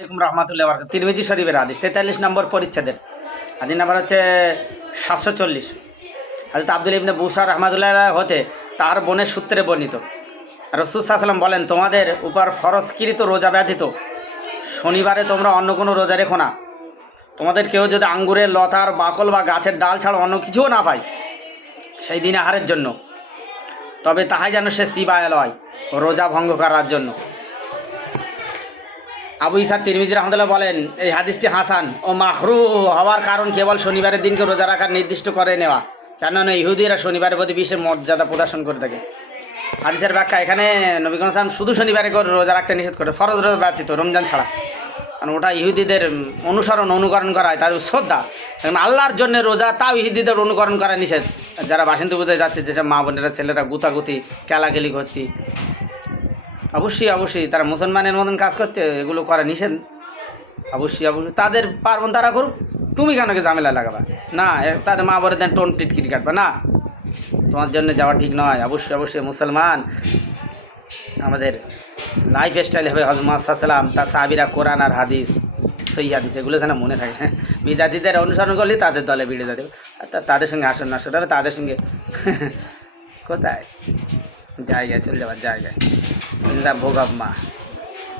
আলাইকুম রহমতুল্লাহ বরকাত তিরমিজি শরীফের হাদিস, তেতাল্লিশ নম্বর পরিচ্ছেদের হাদিস নাম্বার হচ্ছে সাতশো চল্লিশ। হাজরত আব্দুল ইবনে বুসা রহমাতুল্লাহ হতে তার বোনের সূত্রে বর্ণিত। রসুসাল্লাম বলেন, তোমাদের উপর ফরস্কৃত রোজা ব্যতীত শনিবারে তোমরা অন্য কোনো রোজা রেখো না। তোমাদের কেউ যদি আঙ্গুরের লতার বাকল বা গাছের ডাল ছাড়া অন্য কিছুও না পায়, সেই দিন আহারের জন্য। তবে তাহাই যেন সে সিবায়াল হয়, রোজা ভঙ্গ করার জন্য। আবু ইসা তিরমিজি রহমতুল্লাহ বলেন, এই হাদিসটি হাসান ও মাখরু হওয়ার কারণ কেবল শনিবারের দিনকে রোজা রাখার নির্দিষ্ট করে নেওয়া। কেননা ইহুদিরা শনিবারের প্রতি বিশেষ মর্যাদা প্রদর্শন করে থাকে। হাদিসের ব্যাখ্যা, এখানে নবীগঞ্জ সালাম শুধু শনিবারে করে রোজা রাখতে নিষেধ করে, ফরজ রোজা ব্যতীত রমজান ছাড়া। কারণ ওটা ইহুদিদের অনুসরণ, অনুকরণ করা হয় তাদের শ্রদ্ধা। আল্লাহর জন্য রোজা, তাও ইহুদিদের অনুকরণ করা নিষেধ। যারা বাসিন্দা বুঝে যাচ্ছে, যেসব মা বোনেরা, ছেলেরা গুতাগুতি কেলাকেলি করতি অবশ্যই অবশ্যই। তারা মুসলমানের মতন কাজ করতে এগুলো করা নিষেধ। অবশ্যই অবশ্যই। তাদের পার্বণ তারা করুক, তুমি কেন কি ঝামেলা লাগাবা? না তাদের মা বলে দেন, টোন টিটকিট কাটবা। না, তোমার জন্য যাওয়া ঠিক নয়। অবশ্যই অবশ্যই, মুসলমান। আমাদের লাইফ স্টাইল হবে হজমত সাল্লাম তার সাহাবিরা কোরআন আর হাদিস সই হাদিস, এগুলো যেন মনে থাকে। বিজাতিদের অনুসরণ করলে তাদের দলে ভিড়ে যাবে। তাদের সঙ্গে আসন না তাদের সঙ্গে। কোথায়? जाएगा चल जाएगा। इंदा भोग अब माँ।